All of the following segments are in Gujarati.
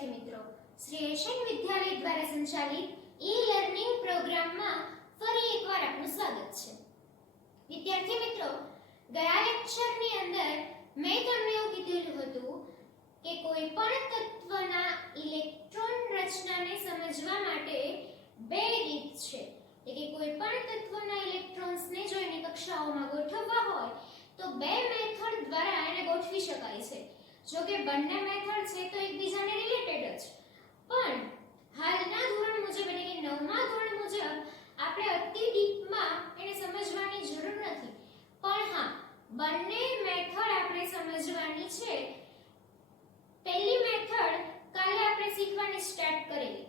વિદ્યાર્થી મિત્રો, શ્રી એશિયન વિદ્યાલય દ્વારા સંચાલિત ઈ-લર્નિંગ પ્રોગ્રામમાં ફરી એકવાર આપનું સ્વાગત છે। વિદ્યાર્થી મિત્રો, ગયા લેક્ચરની અંદર મેં તમને એવું કીધેલું હતું કે કોઈ પણ તત્વના ઇલેક્ટ્રોન રચનાને સમજવા માટે બે રીત છે। એટલે કે કોઈ પણ તત્વના ઇલેક્ટ્રોન્સને જો એની કક્ષાઓમાં ગોઠવવા હોય તો બે મેથડ દ્વારા એને ગોઠવી શકાય છે। જો કે બંને મેથડ છે તો એકબીજાને રિલેટેડ જ, પણ હાલના ધોરણ મુજબ એટલે કે 9મા ધોરણ મુજબ આપણે અતિ ડીપમાં એને સમજવાની જરૂર નથી, પણ હા, બંને મેથડ આપણે સમજવાની છે। પહેલી મેથડ કાલે આપણે શીખવાની સ્ટાર્ટ કરેલી,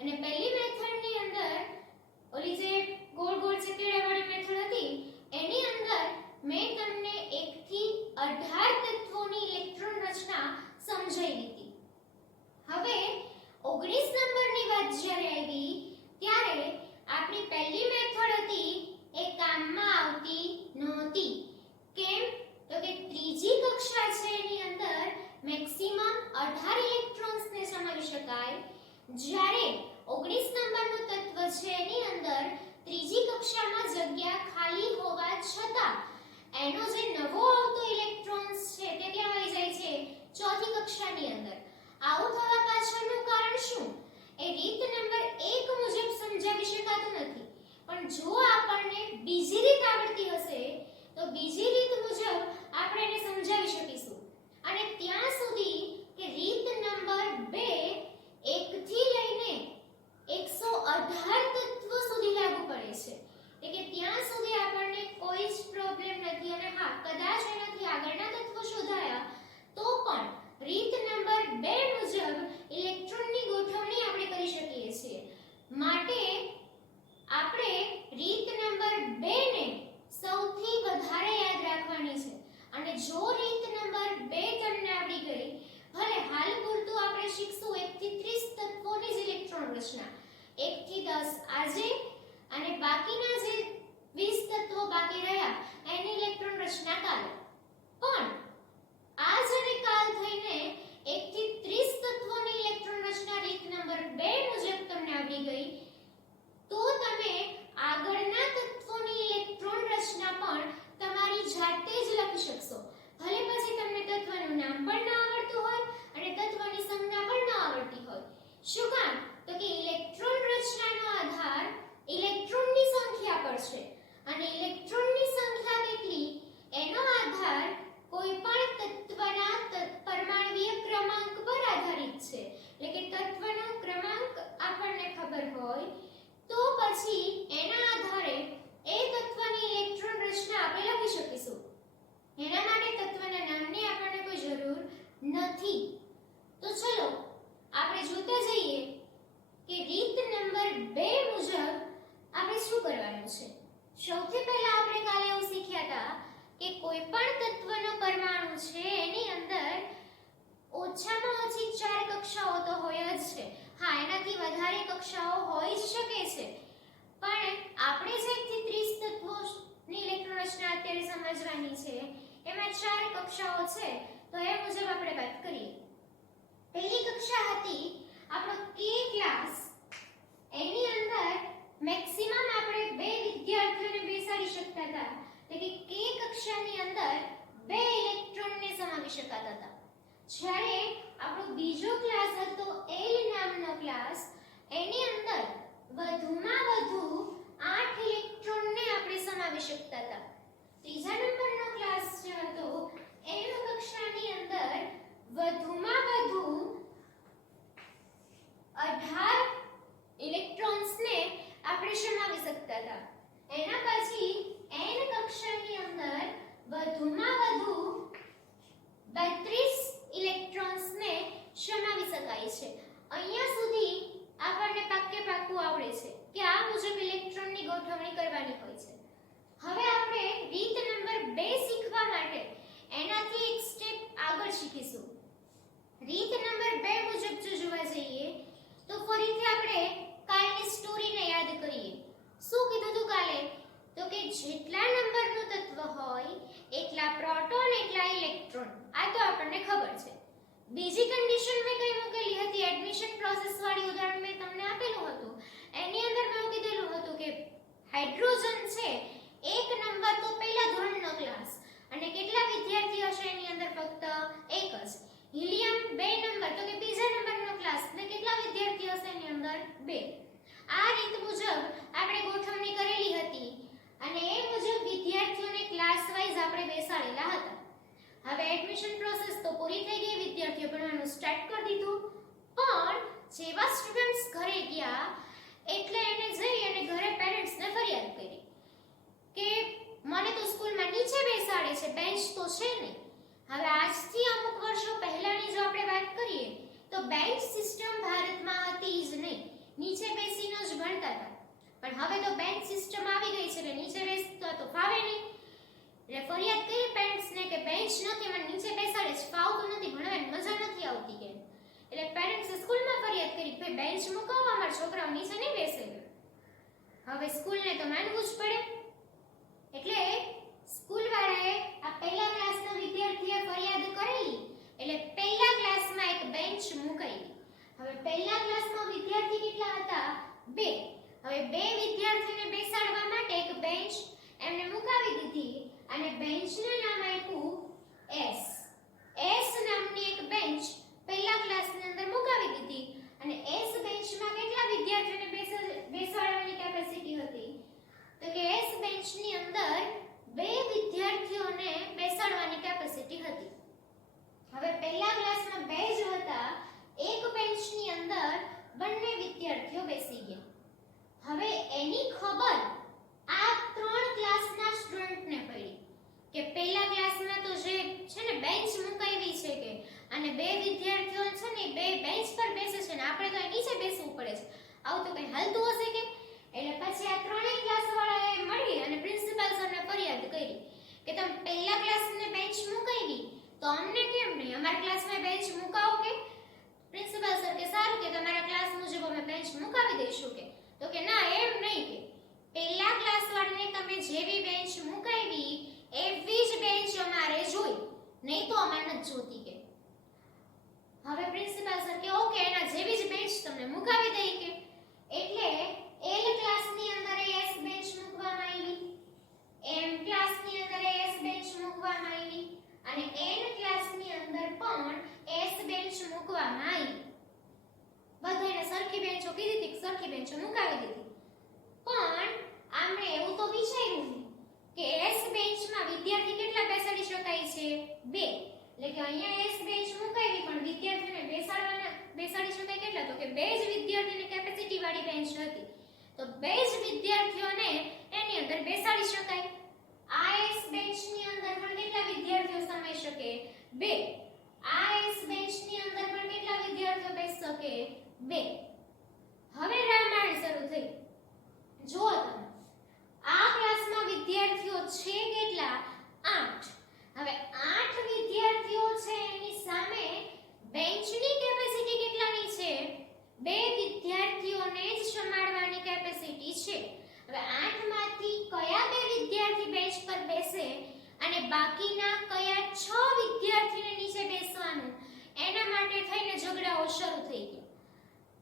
અને પહેલી મેથડની અંદર ઓલી જે ગોળ ગોળ ચકેડાવાળી મેથડ હતી એની અંદર મેં તમને 1 થી 18 તત્વોની ઇલેક્ટ્રોન રચના સમજાવી દીધી। હવે 19 નંબરની વાત જ્યારે આવી ત્યારે આપણી પહેલી મેથડ હતી એ કામમાં આવતી નહોતી। કેમ? તો કે ત્રીજી કક્ષા છે એની અંદર મેક્સિમમ 18 ઇલેક્ટ્રોન્સને સમાવી શકાય, જ્યારે 19 નંબરનું તત્વ છે એની અંદર ત્રીજી કક્ષામાં જગ્યા ખાલી હોવા છતાં એનો જે નવો આવતો ઇલેક્ટ્રોન્સ છે તે ક્યાં આવી જાય છે? ચોથી કક્ષાની અંદર। આવું થવા પાછળનું કારણ શું? એ રીત નંબર 1 મુજબ સમજાવી શકાતું નથી, પણ જો આપણને બીજી રીત આવડતી હશે તો બીજી રીત મુજબ આપણે એને સમજાવી શકીશું। અને ત્યાં સુધી કે રીત નંબર 2 1 થી લઈને 118 તત્વો સુધી લાગુ પડે છે, એટલે કે ત્યાં સુધી આપણને કોઈ જ પ્રોબ્લેમ નથી। અને હા, કદાચ એનાથી આગળના તત્વો શોધાયા તો પણ રીત નંબર 2 મુજબ ઇલેક્ટ્રોનની ગોઠવણી આપણે કરી શકીએ છીએ। માટે આપણે રીત નંબર 2 ને સૌથી વધારે યાદ રાખવાની છે। અને જો રીત નંબર 2 તમને આવડી ગઈ, ભલે હાલ પૂરતું આપણે શીખશું 1 થી 30 તત્વોની જ ઇલેક્ટ્રોન રચના, 1 થી 10 આજે, અને બાકીના જે 20 તત્વો બાકી રહ્યા એની ઇલેક્ટ્રોન રચના કાલે। પણ આજ અને કાલ થઈને 1 થી 30 તત્વોની ઇલેક્ટ્રોન રચના રીત નંબર 2 મુજબ તમને આવડી ગઈ તો તમે આગળના તત્વોની ઇલેક્ટ્રોન રચના પણ તમારી જાતે જ લખી શકશો। ભલે પછી તમને તત્વનું નામ પણ ન આવડતું હોય અને તત્વની સંજ્ઞા પણ ન આવડતી હોય। શું કામ? તો કે ઇલેક્ટ્રોન રચનાનો આધાર ઇલેક્ટ્રોનની સંખ્યા પર છે, અને ઇલેક્ટ્રોનની સંખ્યા કેટલી એનો આધાર કોઈ પણ તત્વના પરમાણુય ક્રમાંક પર આધારિત છે। એટલે કે તત્વનો ક્રમાંક આપણને ખબર હોય તો પછી એના આધારે એ તત્વની ઇલેક્ટ્રોન રચના આપણે લખી શકીશું। એના માટે તત્વના નામની આપણને કોઈ જરૂર નથી। તો ચલો આપણે જોતા જઈએ કે રીત નંબર 2 મુજબ આપણે શું કરવાનું છે। સૌથી પહેલા આપણે કાલે એવું શીખ્યા હતા કે કોઈ પણ તત્વનો પરમાણુ છે એની અંદર ઓછામાં ઓછી 4 કક્ષાઓ તો હોય જ છે। હા, એનાથી વધારે કક્ષાઓ હોઈ જ શકે છે, પણ આપણે જે 1 થી 30 તત્વોની ઇલેક્ટ્રોન રચના અત્યારે સમજવાની છે એમાં 4 કક્ષાઓ છે, તો એ મુજબ આપણે વાત કરીએ। પહેલી કક્ષા હતી આપણો કે ક્લાસ, એની અંદર મેક્સિમમ આપણે 2 વિદ્યાર્થીઓને બેસાડી શકતા હતા, એટલે કે કે કક્ષાની અંદર 2 ઇલેક્ટ્રોનને સમાવી શકાતા હતા। જ્યારે આપણો બીજો ક્લાસ હતો એલ નામનો ક્લાસ, એની અંદર વધુમાં વધુ 8 ઇલેક્ટ્રોનને આપણે સમાવી શકતા હતા। ત્રીજા નંબરનો ક્લાસ જે હતો એમ કક્ષાની અંદર વધુમાં વધુ 18 ઇલેક્ટ્રોન્સને આપણે સમાવી શકતા હતા। એના પછી એન કક્ષાની અંદર વધુમાં વધુ 32 ઇલેક્ટ્રોન્સને સમાવી શકાય છે। અહીંયા સુધી આપણને પાક્કે પાક્કું આવડે છે કે આ મુજબ ઇલેક્ટ્રોનની ગોઠવણી કરવાની હોય છે। હવે આપણે રીત નંબર 2 શીખવા માટે એનાથી એક સ્ટેપ આગળ શીખીશું। રીત નંબર 2 મુજબ જો જોવા જઈએ તો ફરીથી આપણે કાલની સ્ટોરીને યાદ કરીએ। શું કીધું હતું કાલે? તો કે જેટલા નંબરનું તત્વ હોય એટલા પ્રોટોન એટલા ઇલેક્ટ્રોન, આ તો આપણને ખબર છે। બીજી કન્ડિશન મેં કઈ મૂકેલી હતી મુજબ આપણે ગોઠવણી કરેલી હતી અને એ મુજબ વિદ્યાર્થીઓને ક્લાસ વાઇઝ આપણે બેસાડેલા હતા. હવે એડમિશન પ્રોસેસ તો પૂરી થઈ ગઈ, વિદ્યાર્થીઓ ભણવાનું સ્ટાર્ટ કરી દીધું, પણ જેવા સ્ટુડન્ટ્સ ઘરે ગયા એટલે એને જઈ અને ઘરે પેરેન્ટ્સને ફરિયાદ કરી કે મને તો સ્કૂલમાં નીચે બેસાડે છે, બેન્ચ તો છે નહીં. હવે આજથી અમુક વર્ષો પહેલાની જો આપણે વાત કરીએ તો બેન્ચ સિસ્ટમ ભારતમાં હતી જ નહીં, નીચે બેસીને જ ભણતા હતા. પણ હવે તો બેન્ચ સિસ્ટમ આવી ગઈ છે એટલે નીચે બેસતા તો ફાવે નહીં. એટલે ફરિયાદ કરી પેરેન્ટ્સને કે બેન્ચ નથી, મને નીચે બેસાડે છે, ફાવતું નથી, ભણવાની મજા નથી આવતી કે. એટલે પેરેન્ટ્સે સ્કૂલમાં ફરિયાદ કરી કે બેન્ચ મુકાવો, અમારા છોકરાઓ નીચે નહીં બેસે. હવે સ્કૂલને તો માનવું જ પડે. એટલે સ્કૂલ વાળાએ આ પહેલા ક્લાસના વિદ્યાર્થીએ ફરિયાદ કરેલી એટલે પહેલા ક્લાસમાં એક બેન્ચ મુકાવી. હવે પહેલા ક્લાસમાં વિદ્યાર્થી કેટલા હતા? 2. હવે 2 વિદ્યાર્થીને બેસાડવા માટે એક બેન્ચ એમને મુકાવી દીધી અને બેન્ચનું નામ આપ્યું S. S નામની એક બેન્ચ પહેલા ક્લાસની અંદર મુકાવી દીધી અને S બેન્ચમાં કેટલા વિદ્યાર્થીઓને બેસાડવાની કેપેસિટી હતી? તો કે S બેન્ચની અંદર 2 વિદ્યાર્થીઓને બેસાડવાની કેપેસિટી હતી. હવે પહેલા ક્લાસમાં 2 જ હતા, એક બેન્ચની અંદર બંને વિદ્યાર્થીઓ બેસી ગયા. હવે એની ખબર આ 3 ક્લાસના સ્ટુડન્ટને પડી કે પહેલા ક્લાસમાં તો જે છે ને બેન્ચ મુકાવી છે કે અને 2 વિદ્યાર્થીઓ છે ને 2 બેન્ચ પર બેસે છે ને આપણે તો નીચે બેસવું પડે છે, આવું તો કઈ હાલતું હશે કે? એટલે પછી આ 3 ક્લાસ વાળાએ મળી અને પ્રિન્સિપાલ સરને ફરિયાદ કરી કે તમે પહેલા ક્લાસને બેન્ચ મુકાવી તો અમને કેમ નહીં, અમારા ક્લાસમાં બેન્ચ મુકાવો કે? પ્રિન્સિપાલ સર કે સારું કે તમારા ક્લાસ મુજબ અમે બેન્ચ મુકાવી દઈશું કે. તો કે ના, એમ નહીં કે પહેલા ક્લાસ વાળાને તમે જેવી બેન્ચ મુકાવી એવી જ બેન્ચ અમારે જોઈ, નહીં તો અમારે નથી જોતી કે. હવે પ્રિન્સિપાલ સર કે ઓકે, એના જેવી જ બેન્ચ તમને મુકાવી દઈ કે. એટલે L ક્લાસની અંદર S બેન્ચ મૂકવામાં આવી, M ક્લાસની અંદર S બેન્ચ મૂકવામાં આવી અને N ક્લાસની અંદર પણ S બેન્ચ મૂકવામાં આવી. બધાને સરખી બેન્ચો કીધી હતી, સરખી બેન્ચો મુકાવી દીધી. પણ આમણે એવું તો વિચાર્યું કે S બેન્ચમાં વિદ્યાર્થી કેટલા બેસાડી શકાય છે? 2. એટલે કે અહીંયા S બેન્ચ મુકાવી પણ વિદ્યાર્થીને બેસાડી શકાય કેટલા? તો કે 2 જ વિદ્યાર્થીની કેપેસિટી વાળી બેન્ચ હતી. તો 2 જ વિદ્યાર્થીઓને એની અંદર બેસાડી શકાય. આ S બેન્ચની અંદર પણ કેટલા વિદ્યાર્થીઓ સમાઈ શકે? 2. આ S બેન્ચની અંદર પણ કેટલા વિદ્યાર્થીઓ બેસી શકે? 2. હવે રામાયણ શરૂ થઈ. જો તમે આ ક્લાસમાં વિદ્યાર્થીઓ છે કેટલા? 8. હવે 8 વિદ્યાર્થીઓ છે, એની સામે બેન્ચની કેપેસિટી કેટલાની છે? 2 વિદ્યાર્થીઓને જ સંભાળવાની કેપેસિટી છે. હવે 8 માંથી કયા 2 વિદ્યાર્થી બેન્ચ પર બેસે અને બાકીના કયા 6 વિદ્યાર્થીને નીચે બેસવાનું, એના માટે થઈને ઝઘડાઓ શરૂ થઈ ગયા.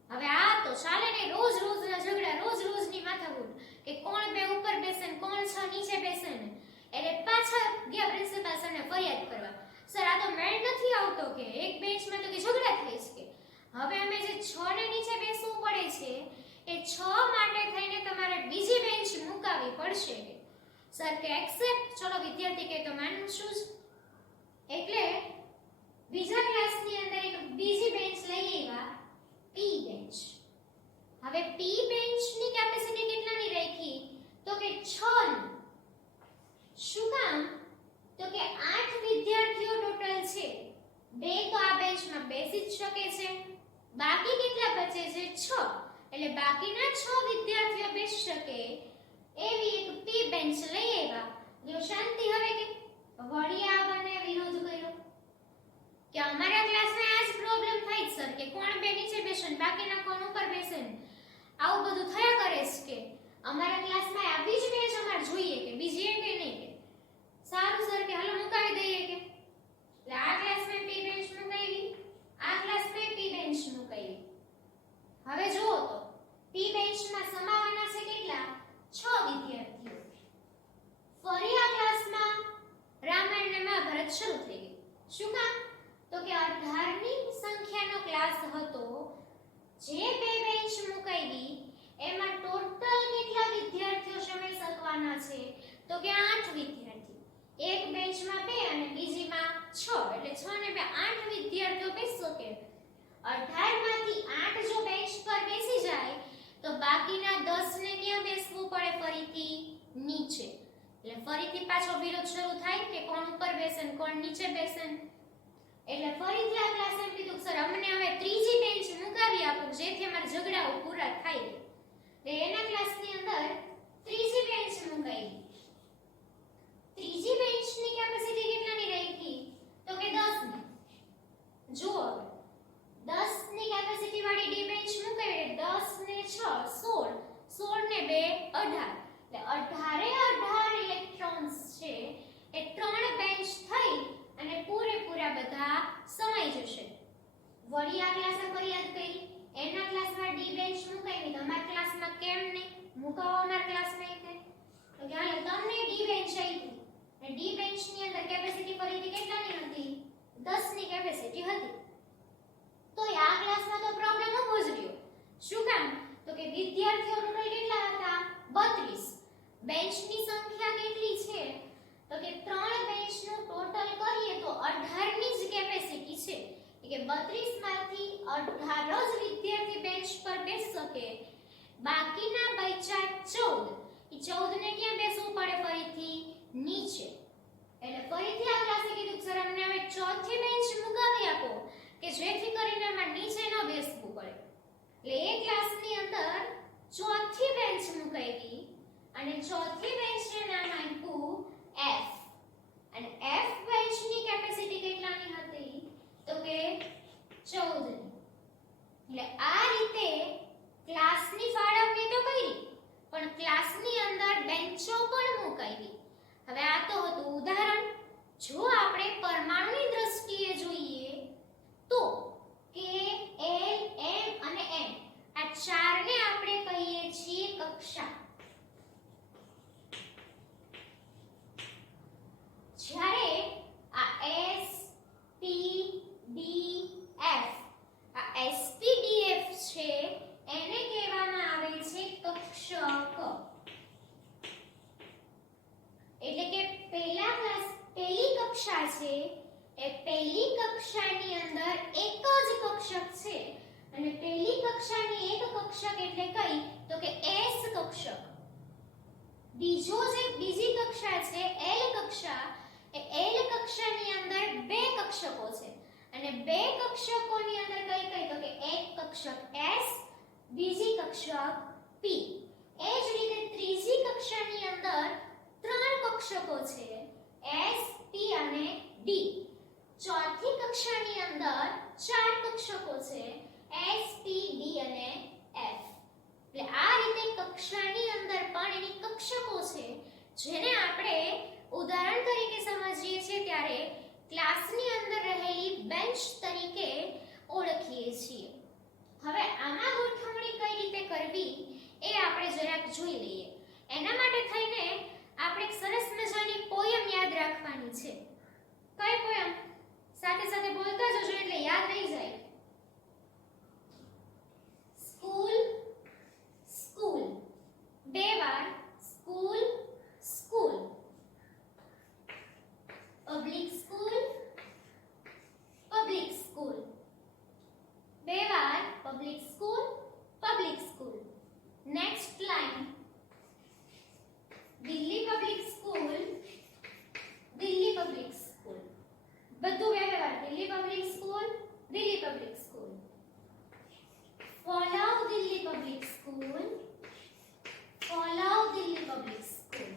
હવે આ તો ચાલે ને, રોજ રોજના ઝઘડા, રોજ રોજની માથાકૂટ કે કોણ 2 ઉપર બેસે ને કોણ 6 નીચે બેસે ને. એટલે પાછા ગયા પ્રિન્સિપાલ સરને ફરિયાદ કરવા, સર આ તો મેળ નથી આવતો કે એક બેન્ચમાં તો કે ઝઘડા થાય છે કે હવે અમે જે 6 ને નીચે બેસવું પડે છે એ 6 માટે થઈને તમારે બીજી બેન્ચ મુકાવી પડશે કે. સર કે એક્સેપ્ટ, ચલો વિદ્યાર્થી કે તો માનશું જ. એટલે બીજા ક્લાસની અંદર એક બીજી બેન્ચ લઈ આવ્યા, P બેન્ચ. હવે P બેન્ચની કેપેસિટી કેટલાની રાખી? તો કે 6 ની. શું કામ? તો કે 8 વિદ્યાર્થીઓ ટોટલ છે, 2 તો આ બેન્ચમાં બેસી જ શકે છે, બાકી કેટલા બચે છે? 6. એટલે બાકીના 6 વિદ્યાર્થીઓ બેસી શકે એવી એક P બેન્ચ લઈ આવ્યા. જો શાંતિ હવે કે વળી આવવાને વિરોધ કર્યો કે અમારા ક્લાસમાં આ જ પ્રોબ્લેમ થાય સર કે કોણ 2 નીચે બેસે ને બાકીના કોણ ઉપર બેસે ને આવું બધું થયા કરે છે કે અમારા ક્લાસમાં આવી જ બેન્ચ અમારે જોઈએ કે બીજી એક કે નહીં કે. સારું સર કે હાલો મુકાવી દઈએ કે. એટલે આ ક્લાસમાં P બેન્ચ મુકાવી, આ ક્લાસમાં P બેન્ચ મુકાવી. હવે જુઓ તો P બેન્ચમાં સમાવાના છે કેટલા? 6 વિદ્યાર્થીઓ. ફરી આ ક્લાસમાં રામાયણ અને મહાભારત શરૂ થઈ ગઈ. શું કામ? તો કે 18ની સંખ્યાનો ક્લાસ હતો, જે 2 બેન્ચ મુકાવી એમાં ટોટલ બેસવાના છે? તો કે 8 વિદ્યાર્થી. એક બેન્ચમાં 2 અને બીજીમાં 6 એટલે 6 ને 2 8 વિદ્યાર્થીઓ બેસી શકે. 18 માંથી 8 જો બેન્ચ પર બેસી જાય તો બાકીના 10 ને ક્યાં બેસવું પડે? ફરીથી નીચે. એટલે ફરીથી પાછો વિરોધ શરૂ થાય કે કોણ ઉપર બેસે ને કોણ નીચે બેસે. એટલે ફરીથી આ ક્લાસ એમ કીધું સર અમને હવે ત્રીજી બેન્ચ મુકાવી આપો જેથી અમારા ઝઘડાઓ પૂરા થાય. એટલે એના ક્લાસની અંદર ત્રીજી બેન્ચ મુકાવી. ત્રીજી બેન્ચની કેપેસિટી કેટલાની રહી હતી? તો કે 10 ની. જુઓ 10 ની કેપેસિટી વાળી ડી બેન્ચ મુકાવી 10 ને 6 16 16 ને 2 18 એટલે 18 ઇલેક્ટ્રોન્સ છે એ 3 બેન્ચ થઈ અને પૂરેપૂરા બધા સમાઈ જશે. વળી આ ક્લાસે ફરિયાદ કરી એના ક્લાસમાં ડી બેન્ચ મુકાવી તમારા ક્લાસમાં કેમ નહીં મુકાવો? અમારા ક્લાસમાં કે તો કે હાલો તમને ડી બેન્ચ આવી અને ડી બેન્ચની અંદર કેપેસિટી ફરીથી કેટલાની હતી? 10 ની કેપેસિટી હતી. તો આ ક્લાસમાં તો પ્રોબ્લેમ ઊભો જ રહ્યો. શું કામ? તો કે વિદ્યાર્થીઓ ટોટલ કેટલા હતા? 32. બેન્ચની સંખ્યા કેટલી છે? તો કે 3 બેન્ચનું ટોટલ કરીએ તો 18 ની જ કેપેસિટી છે. કે 32 માંથી 18 જ વિદ્યાર્થી બેન્ચ પર બેસી શકે. બાકીના બચ્યા 14. એ 14 ને ક્યાં બેસવું પડે? ફરીથી નીચે. એટલે ફરીથી આ ક્લાસે કીધું સર અમને હવે ચોથી બેન્ચ મુકાવી આપો કે જેથી કરીને આમાં નીચે ન બેસવું પડે. એટલે એ ક્લાસની અંદર ચોથી બેન્ચ મુકાવી અને ચોથી બેન્ચને નામ આપ્યું F. અને F બેન્ચની કેપેસિટી કેટલાની હતી? તો કે 14 ની. એટલે આ રીતે ક્લાસની ફાળવણી તો કરી પણ ક્લાસની અંદર બેન્ચો પણ મુકાવી. હવે આ તો હતું ઉદાહરણ. જો આપણે પરમાણુની દ્રષ્ટિએ જોઈએ તો કે L M અને N આ ચારને આપણે કહીએ છીએ કક્ષા. જ્યારે આ S P D F આ S P D F છે એને કહેવામાં આવે છે કક્ષક. એટલે કે પહેલી કક્ષા છે એ પહેલી કક્ષાની અંદર એક જ કક્ષક છે અને પહેલી કક્ષાની એક કક્ષક એટલે કઈ? તો કે S કક્ષક. બીજી કક્ષા છે L કક્ષા. એ L કક્ષાની અંદર બે કક્ષકો છે અને બે કક્ષકોની અંદર કઈ કઈ? તો કે એક કક્ષક S બીજી કક્ષક P. એ જ રીતે ત્રીજી કક્ષાની અંદર 3 કક્ષકો છે S P અને D. ચોથી કક્ષાની અંદર 4 કક્ષકો છે S P D અને F. એટલે આ રીતે કક્ષાની અંદર પણ એની કક્ષકો છે જેને આપણે ઉદાહરણ તરીકે સમજીએ છીએ ત્યારે ક્લાસની અંદર રહેલી બેન્ચ તરીકે ઓળખીએ છીએ. હવે આમાં ગોઠવણી કઈ રીતે કરવી એ આપણે જરાક જોઈ લઈએ. એના માટે થઈને આપણે એક સરસ મજાની પોયમ યાદ રાખવાની છે. કઈ પોયમ? સાથે સાથે બોલતા જજો એટલે યાદ રહી જાય. સ્કૂલ સ્કૂલ બે વાર school school. Public school public school બે વાર public school public school. Next line Delhi public school Delhi public school. બધું બે વાર Delhi public school Delhi public school. Follow Delhi public school follow Delhi public school.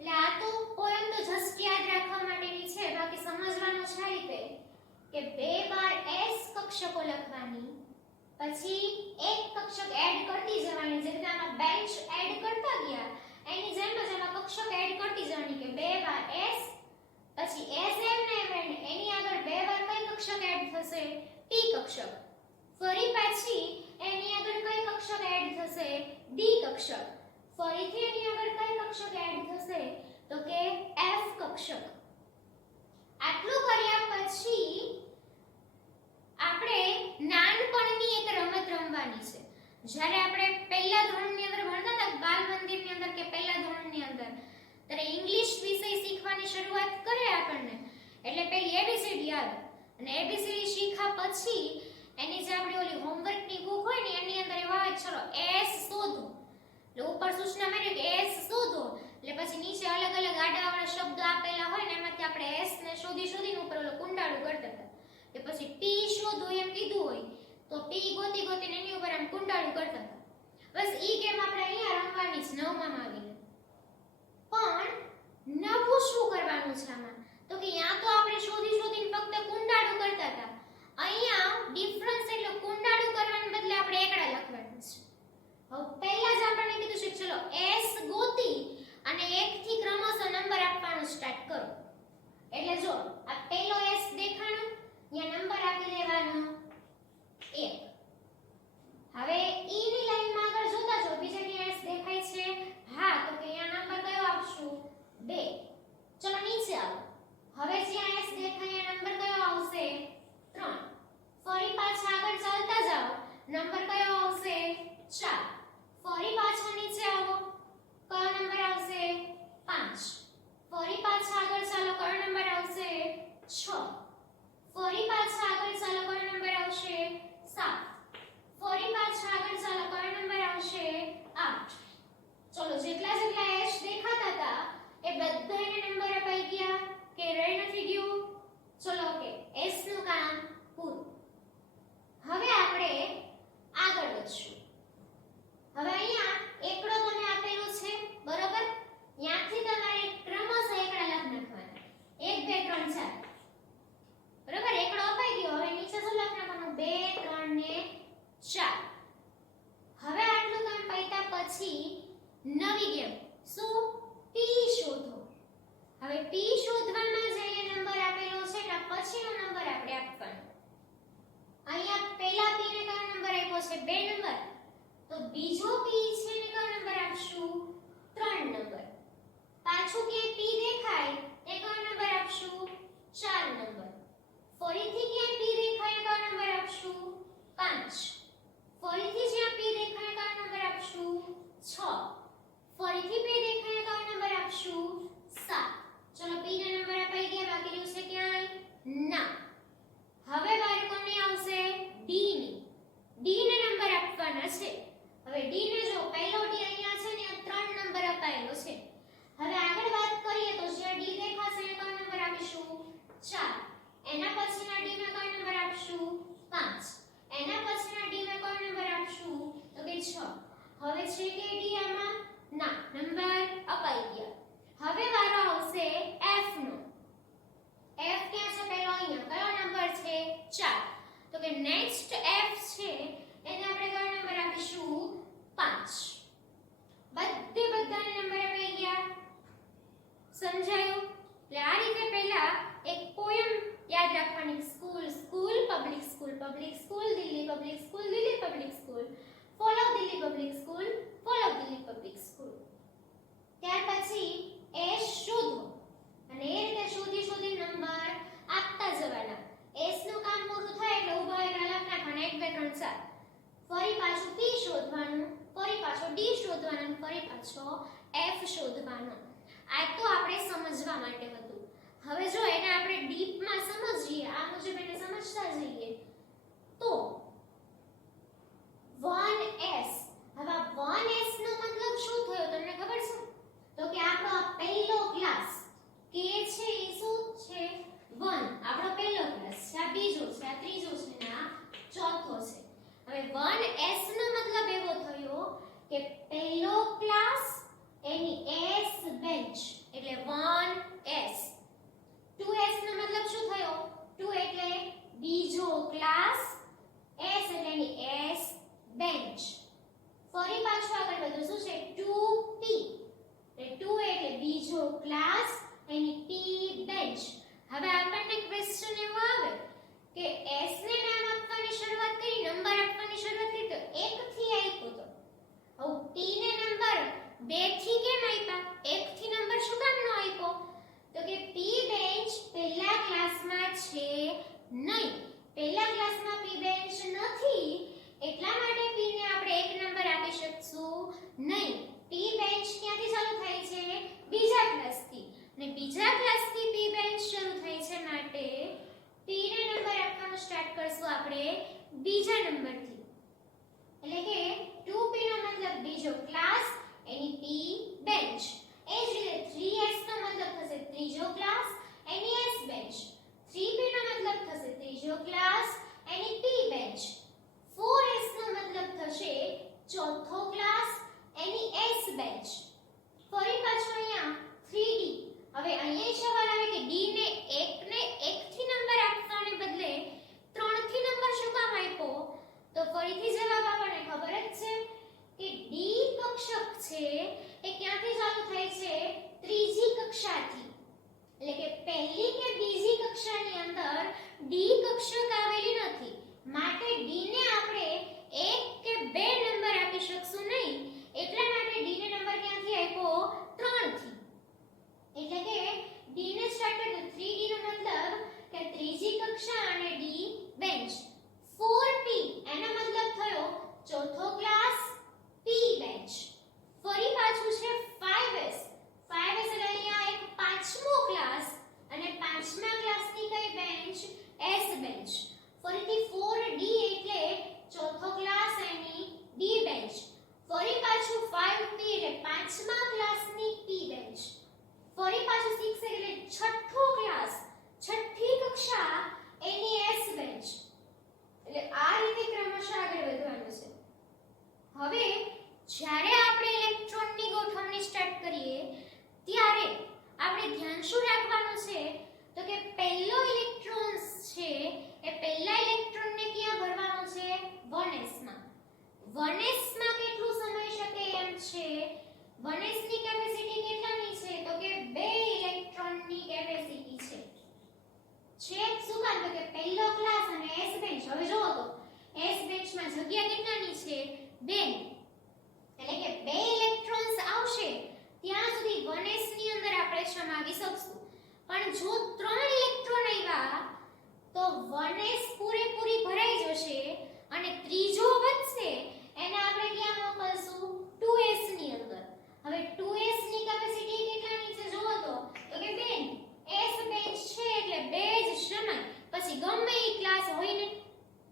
એટલે આ તો પોયમ તો જસ્ટ યાદ રાખવા માટેની છે. બાકી સમજવાનું છે આ રીતે કે બે વાર S કક્ષકો લખવાની પછી એક કક્ષક એડ કરતી જવાની. જે રીતે આમાં બેન્ચ એડ કરતા ગયા એની જેમ જ આમાં કક્ષક એડ કરતી જવાની કે બે વાર S પછી S M ને M એની આગળ બે વાર કઈ કક્ષક એડ થશે? T કક્ષક. ફરી પાછી એની આગળ કઈ કક્ષક એડ થશે? D કક્ષક. ફરીથી એની આગળ કઈ કક્ષક એડ થશે? તો કે F કક્ષક. આટલું કર્યા પછી આપણે નાનપણની એક રમત રમવાની છે. જ્યારે આપણે પહેલા ધોરણની અંદર ભણતા હતા બાલ મંદિરની અંદર કે પહેલા ધોરણની અંદર ત્યારે ઇંગ્લિશ વિષય શીખવાની શરૂઆત કરે આપણને એટલે પેલી એબીસીડી આવે અને એબીસીડી શીખ્યા પછી એની જે આપણી ઓલી હોમવર્કની બુક હોય ને એની અંદર એવા હોય ચલો એસ શોધો એટલે ઉપર સૂચના મળી કે એસ શોધો એટલે પછી નીચે અલગ અલગ આડાવાળા શબ્દ આપેલા હોય ને એમાંથી આપણે એસ ને શોધીને ઉપર ઓલો કુંડાળું કરતા હતા કે પછી પી શોધો એમ કીધું હોય તો પી ગોતીને એની ઉપર આમ કુંડાળું કરતા હતા બસ ઈ ગેમ આપણે અહીંયા રમવાની છે 9માં આવીને પણ નવું શું કરવાનું છે આમાં તો કે યા તો આપણે શોધીને ફક્ત કુંડાળું કરતા હતા અહીંયા ડિફરન્સ એટલે કુંડાળું કરવાને બદલે આપણે એકડા લખવાનું છે હવે પહેલા જ આપણને કીધું છે ચલો s ગોતી અને 1 થી ક્રમશઃ નંબર આપવાનું સ્ટાર્ટ કરો એટલે જો આ પહેલો s દેખાણો અહીંયા નંબર આપી દેવાનો 1 હવે e ની લાઈનમાં આગળ જોતા જો બીજા ક્યાં s દેખાય છે હા તો કે અહીંયા નંબર કયો આપશું 2 ચલો નીચે આવો હવે જ્યાં s દેખાય એ નંબર કયો આવશે 3 ફરી પાછા આગળ ચાલતા જાઓ નંબર કયો આવશે 4 ફરી પાછા નીચે આવો કયો નંબર આવશે 5 ફરી પાછા આગળ ચાલો કયો નંબર આવશે 6 ફરી પાછા આગળ ચાલો કયો નંબર આવશે 7 ફરી પાછા આગળ ચાલો કયો નંબર આવશે 8 ચલો જેટલા s દેખાતા હતા એ બધાને નંબર અપાઈ ગયા કે રહી નથી ગયું ચલો ઓકે s નું કામ પૂરું હવે આપણે આગળ વધશું હવે અહીંયા એકડો તમને આપેલો છે બરોબર ત્યાંથી તમારે ક્રમશઃ એકડા લખ નાખવાના 1 2 3 4 બરોબર એકડો અપાઈ ગયો હવે નીચે શું લખ નાખવાનું 2 3 ને 4 હવે આટલું કામ પૈતા પછી નવી ગેમ શું p શોધો હવે p શોધવામાં જે નંબર આપેલો છે એના પછીનો નંબર આપણે આપવાનો અહીંયા પહેલા p ને કયો નંબર આપ્યો છે 2 નંબર તો બીજો p છે ને કયો નંબર આપશું 3 નંબર પાછું કે p દેખાય એ કયો નંબર આપશું 4 નંબર ફરીથી કે p દેખાય કયો નંબર આપશું 5 ફરીથી જ્યાં p દેખાય કયો નંબર આપશું 6 ફરીથી p દેખાય કયો નંબર આપશું 7 ચલો p ના નંબર અપાઈ ગયા બાકી રહ્યું છે ક્યાંય ના હવે બાળકોને આવશે d ની d ને નંબર આપવાના છે હવે d ને જો પહેલો d અહીંયા છે ને આ 3 નંબર અપાયેલો છે હવે આગળ વાત કરીએ તો જ્યાં d દેખાશે એ કયો નંબર આપીશું 4 એના પછીના d માં કયો નંબર આપશું 5 એના પછીના d માં કયો નંબર આપશું તો કે 6 હવે છે કે d આમાં ના નંબર અપાઈ ગયા હવે વારો આવશે f નો f ક્યાં છે પહેલો અહીંયા કયો નંબર છે 4 તો કે નેક્સ્ટ f છે એને આપણે કયો નંબર આપીશું 5 બધાને નંબર અપાઈ ગયા સમજાયું એટલે આ રીતે પહેલા એક પોયમ યાદ રાખવાની school school public school public school Delhi public school Delhi public school follow Delhi public school follow Delhi public school ત્યાર પછી s શોધો અને એ રીતે શોધી નંબર આપતા જવાના s નું કામ પૂરું થાય એટલે ઊભા એકડા લખ નાખવાના 1 2 3 4 ફરી પાછું p શોધવાનું ફરી પાછો d શોધવાનું ફરી પાછો f શોધવાનો આ તો આપણે સમજવા માટે હતું હવે જો એને આપણે ડીપમાં સમજીએ આ મુજબ એને સમજતા જઈએ તો 1s હવે 1s નો મતલબ શું થયો તમને ખબર છે તો કે આપણો આ પહેલો ક્લાસ કે છે એ શું છે 1 આપણો પહેલો ક્લાસ છે આ બીજો છે આ ત્રીજો છે ને આ ચોથો છે હવે 1s નો મતલબ એવો થયો કે પહેલો ક્લાસ એની s બેન્ચ એટલે 1s 2s નો મતલબ શું થયો 2 એટલે બીજો ક્લાસ s એટલે એની s બેન્ચ ફરી પાછું આગળ વધો શું છે 2p એટલે 2 એટલે બીજો ક્લાસ એની p બેન્ચ હવે આપણને ક્વેશ્ચન એવો આવે કે s ને નામ આપવાની શરૂઆત કરી નંબર આપવાની શરૂઆત કરી તો 1 થી આપ્યો તો હવે p ને નંબર 2 થી કેમ આપ્યા 1 થી નંબર શું કામ નો આપ્યો તો કે p બેન્ચ પહેલા ક્લાસમાં છે નહીં પહેલા ક્લાસમાં p બેન્ચ નથી એટલા માટે p ને આપણે 1 નંબર આપી શકશું નહીં p બીજા ક્લાસથી પી બેન્ચ શરૂ થઈ છે માટે પી ને નંબર આપવાનો સ્ટાર્ટ કરશું આપણે બીજા નંબરથી, એટલે કે 2p નો મતલબ બીજો ક્લાસ, એની પી બેન્ચ. એ જ રીતે 3s નો મતલબ થશે ત્રીજો ક્લાસ, એની s બેન્ચ. 3p નો મતલબ થશે ત્રીજો ક્લાસ, એની પી બેન્ચ. 4s નો મતલબ થશે ચોથો ક્લાસ, એની s બેન્ચ. ફરી પાછું અહીંયા 3d. હવે અહીંયા સવાલ આવે કે d ને 1 ને 1 થી નંબર આપવાને બદલે 3 થી નંબર શું કામ આપ્યો? તો ફરીથી જવાબ આપણને ખબર જ છે કે d કક્ષક છે એ ક્યાંથી ચાલુ થાય છે? ત્રીજી કક્ષાથી. એટલે કે પહેલી કે બીજી કક્ષાની અંદર d કક્ષક આવેલી નથી, માટે d ને આપણે 1 કે 2 નંબર આપી શકશું નહીં. એટલા માટે d ને નંબર ક્યાંથી આપ્યો? 3 થી. એટલે કે d ને સ્ટાર્ટ કરીએ તો 3d નો મતલબ કે ત્રીજી કક્ષા અને d બેન્ચ. 4p એનો મતલબ થયો ચોથો ક્લાસ, p બેન્ચ. ફરી પાછું છે 5s. 5s એટલે અહીંયા એક પાંચમો ક્લાસ અને પાંચમા ક્લાસની કઈ બેન્ચ? s bench. ફરીથી 4d એટલે ચોથો ક્લાસ એની d બેન્ચ. ફરી પાછું 5p એટલે પાંચમા ક્લાસની p બેન્ચ. ફરી પાછું 6 એટલે છઠ્ઠો ક્લાસ, છઠ્ઠી કક્ષા, એની s બેન્ચ. એટલે આ રીતે ક્રમશઃ આગળ વધવાનું છે. હવે જ્યારે આપણે ઇલેક્ટ્રોનની ગોઠવણી સ્ટાર્ટ કરીએ ત્યારે આપણે ધ્યાન શું રાખવાનું છે? તો કે પહેલો ઇલેક્ટ્રોન છે એ પહેલા ઇલેક્ટ્રોનને ક્યાં ભરવાનો છે? 1s માં. 1s માં કેટલું સમય શકે એમ છે? 1s ની કેપેસિટી કેટલાની છે? તો કે 2 ઇલેક્ટ્રોનની કેપેસિટી છે. શું કામ? તો કે પહેલો ક્લાસ અને s બેન્ચ. હવે જોવો તો s બેન્ચમાં જગ્યા કેટલાની છે? 2. એટલે કે 2 ઇલેક્ટ્રોન્સ આવશે ત્યાં સુધી 1s ની અંદર આપણે સમાવી શકશું. પણ જો 3 ઇલેક્ટ્રોન આવ્યા તો 1s પૂરેપૂરી ભરાઈ જશે અને ત્રીજો વધશે એને આપણે ક્યાં મોકલશું? 2s ની અંદર. હવે 2s ની કેપેસિટી કેટલાની છે જોવો તો કે 2. s બેન્ચ છે એટલે 2 જ સમાય. પછી ગમે એ ક્લાસ હોય ને,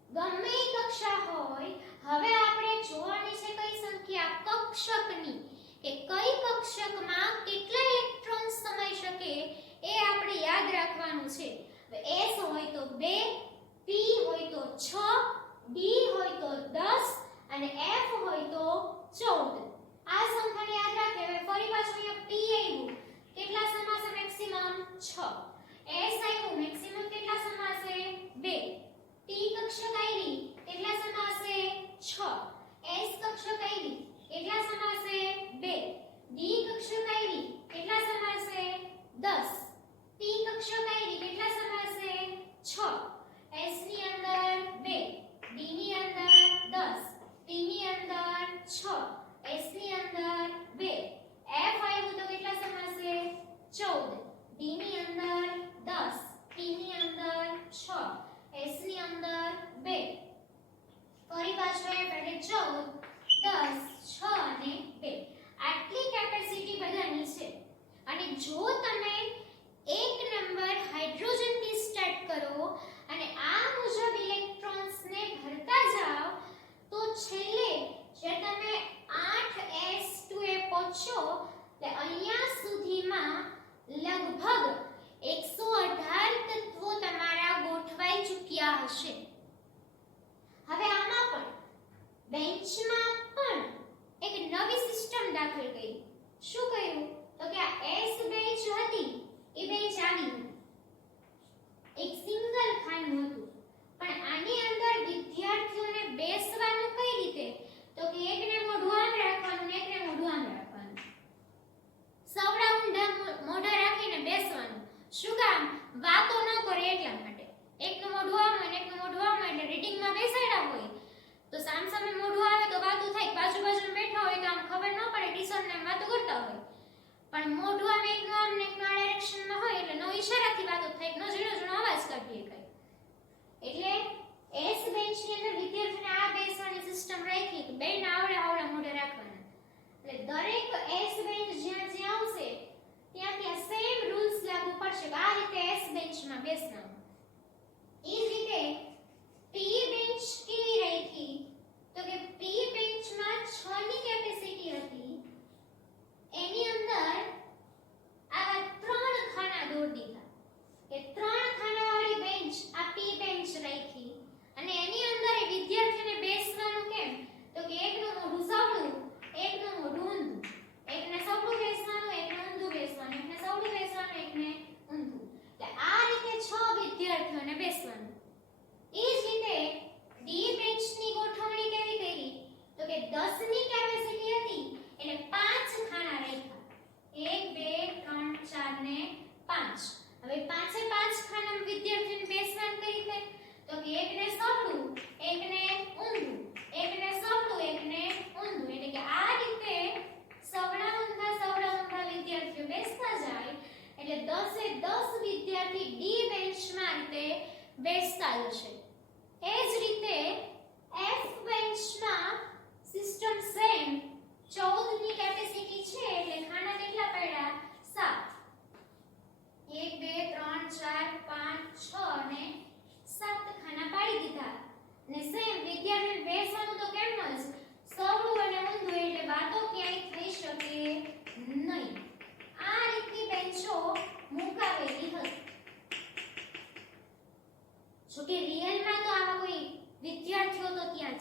ગમે એ કક્ષા હોય, હવે આપણે જોવાની છે કઈ સંખ્યા? કક્ષકની. કે કઈ કક્ષકમાં કેટલા ઇલેક્ટ્રોન્સ સમાઈ શકે એ આપણે યાદ રાખવાનું છે. s હોય તો 2, p હોય તો 6, d હોય તો 10 અને f હોય તો 14. આ સંખ્યાને યાદ રાખે. હવે ફરી પાછું અહીંયા p આવ્યું, કેટલા સમાશે? મેક્સિમમ 6. s આવ્યું, મેક્સિમમ કેટલા સમાશે? 2. p કક્ષક આવી, કેટલા સમાશે? 6. s કક્ષક આવી, કેટલા સમાશે? 2. d કક્ષક આવી, કેટલા સમાશે? 10. p કક્ષક આવી, કેટલા સમાશે? 6. s ની અંદર 2, d ની અંદર 10, p ની અંદર 6, s ની અંદર 2. f આવ્યું તો કેટલા સમાશે? 14. d ની અંદર 10, p ની અંદર 6, s ની અંદર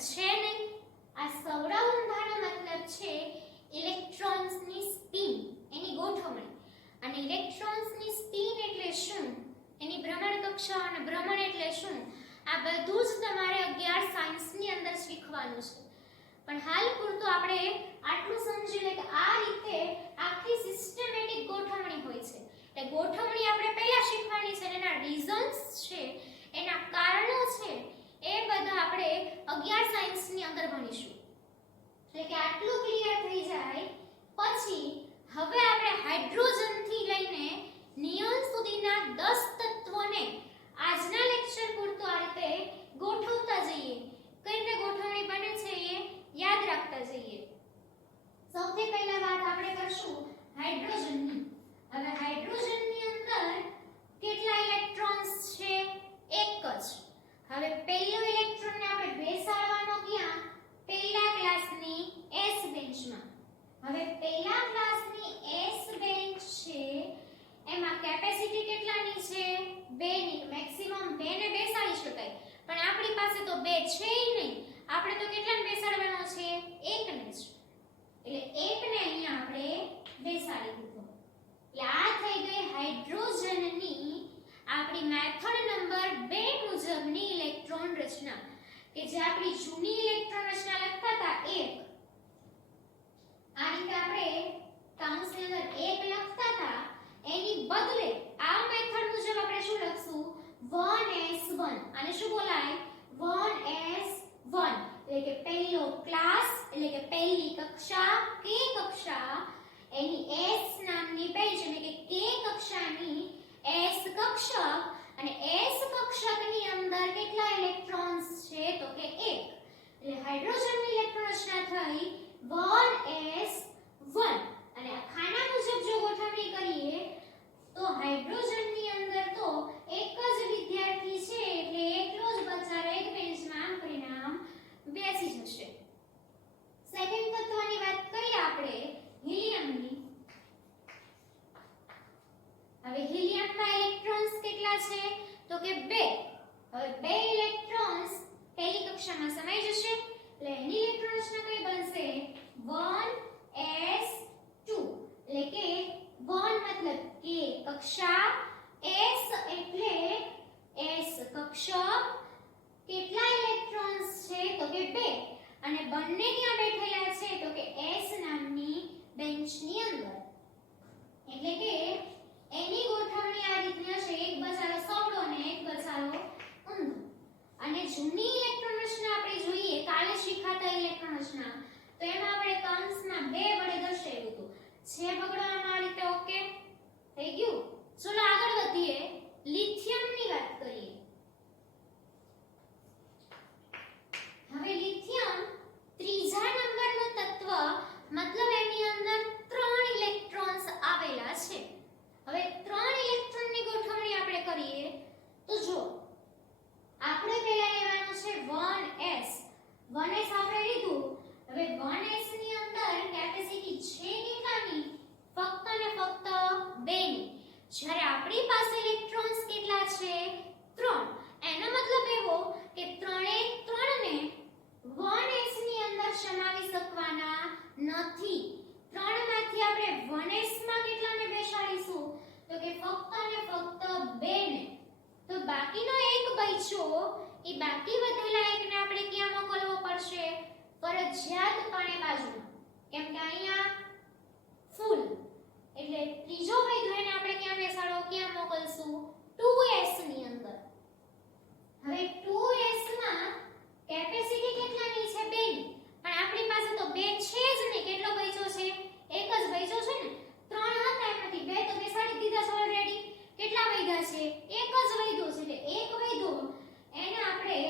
છે નહીં. આ સૌરઊંધાનો મતલબ છે ઇલેક્ટ્રોન્સની સ્પિન, એની ગોઠવણી. અને ઇલેક્ટ્રોન્સની સ્પિન એટલે શું, એની ભ્રમણ કક્ષા અને ભ્રમણ એટલે શું, આ બધું જ તમારે 11 સાયન્સની અંદર શીખવાનું છે. પણ હાલ પૂરતું આપણે આટલું સમજી લે કે આ રીતે આખી સિસ્ટમેટિક ગોઠવણી હોય છે. એટલે ગોઠવણી આપણે પહેલા શીખવાની છે, એના રીઝન્સ છે, એના કારણો છે, એ બધા આપણે 11 સાયન્સની અંદર ભણીશું. એટલે કે આટલું ક્લિયર થઈ જાય પછી હવે આપણે હાઇડ્રોજન થી લઈને નિયોન સુધીના 10 તત્વોને આજના લેક્ચર પૂરતું આ રીતે ગોઠવતા જઈએ. કઈ રીતે ગોઠવણી બને છે એ યાદ રાખતા જઈએ. સૌથી પહેલા વાત આપણે કરશું હાઇડ્રોજનની. હવે હાઇડ્રોજનની અંદર કેટલા ઇલેક્ટ્રોન્સ છે? એક જ. હવે પહેલો ઇલેક્ટ્રોનને આપણે બેસાડવાનો ક્યાં? પહેલા ક્લાસની S બેન્ચમાં. હવે પહેલા ક્લાસની S બેન્ચ છે એમાં કેપેસિટી કેટલાની છે? 2 ની. મેક્સિમમ 2 ને બેસાડી શકાય, પણ આપણી પાસે તો 2 છે ય નહીં. આપણે તો કેટલાને બેસાડવાનો છે? 1 ને જ. એટલે 1 ને અહીંયા આપણે બેસાડી દીધો. એટલે આ થઈ ગઈ હાઇડ્રોજનની આપણી મેથડ નંબર 2 મુજબની ઇલેક્ટ્રોન રચના, કે જે આપણી જૂની ઇલેક્ટ્રોન રચના લખતા હતા 1. આ રીતે આપણે કૌંસની અંદર 1 લખતા હતા, એની બદલે આ મેથડ મુજબ આપણે શું લખશું? 1s1. આને શું બોલાય? 1s1. એટલે કે પહેલો ક્લાસ, એટલે કે પહેલી કક્ષા, કે કક્ષા, એની S નામની બેન્ચ એટલે કે કે કક્ષાની S કક્ષક, અને S કક્ષકની અંદર કેટલા ઇલેક્ટ્રોન્સ છે? તો કે 1. એટલે હાઇડ્રોજનની ઇલેક્ટ્રોન રચના થઈ 1s1. અને આ ખાના મુજબ જો ગોઠવણી કરીએ તો હાઇડ્રોજનની અંદર તો એક જ વિદ્યાર્થી છે, એટલે એકલો જ બચારો એક બેન્ચમાં પરિણામ બેસી જશે. સેકન્ડ તત્વની વાત કરીએ આપણે હિલિયમની. હવે હિલિયમમાં ઇલેક્ટ્રોન્સ કેટલા છે? તો કે 2. હવે 2 ઇલેક્ટ્રોન્સ પહેલી કક્ષામાં સમાઈ જશે, એટલે એની ઇલેક્ટ્રોન રચના કઈ બનશે? 1s2. એટલે કે 1 મતલબ કે કક્ષા, s એટલે s કક્ષક. કેટલા ઇલેક્ટ્રોન્સ છે? તો કે 2. અને બંને ક્યાં બેઠેલા છે? તો કે s નામની બેન્ચની અંદર. એટલે કે એની ગોઠવણી આ રીતની હશે: એક બચારો સવડો ને એક બચારો ઊંધો. અને જૂની ઇલેક્ટ્રોન રચના આપણે જોઈએ, કાલે શીખાતા ઇલેક્ટ્રોન રચના, તો એમાં આપણે કૌંસમાં 2 વડે દર્શાવ્યું હતું. છે બગડવામાં આ રીતે. ઓકે થઈ ગયું. ચલો આગળ વધીએ, લિથિયમની વાત કરીએ. હવે લિથિયમ ત્રીજા નંબરનું તત્વ, મતલબ એની અંદર 3 ઇલેક્ટ્રોન્સ આવેલા છે. હવે 3 ઇલેક્ટ્રોનની ગોઠવણી આપણે કરીએ તો જો આપણે પહેલા લેવાનું છે 1s. 1s આપણે લીધું. હવે 1s ની અંદર કેપેસિટી છે કેટલાની? ફક્ત ને ફક્ત 2 ની. જ્યારે આપણી પાસે ઇલેક્ટ્રોન્સ કેટલા છે? 3. એનો મતલબ એવો કે 3 ને 1s ની અંદર સમાવી શકવાના નથી. 3 માંથી આપણે 1s માં કેટલાને બેસાડીશું? તો કે ફક્ત ને ફક્ત 2 ને. તો બાકીનો એક બચ્યો, એ બાકી વધેલા એકને આપણે ક્યાં મોકલવો પડશે? ફરજિયાતપણે બાજુમાં. કેમ કે અહીંયા ફૂલ, એટલે ત્રીજો વૈધ્યો એને આપણે ક્યાં બેસાડો? ક્યાં મોકલશું? 2s ની અંદર. હવે 2s માં કેપેસિટી કેટલાની છે? 2 ની. પણ આપણી પાસે તો 2 છે જ નહીં. કેટલો બચ્યો છે? એક જ બચ્યો છે ને. 3 હતા એમાંથી 2 તો બેસાડી દીધા છે ઓલરેડી. કેટલા વધ્યા છે? એક જ વધ્યો છે. એટલે એક વધ્યો એને આપણે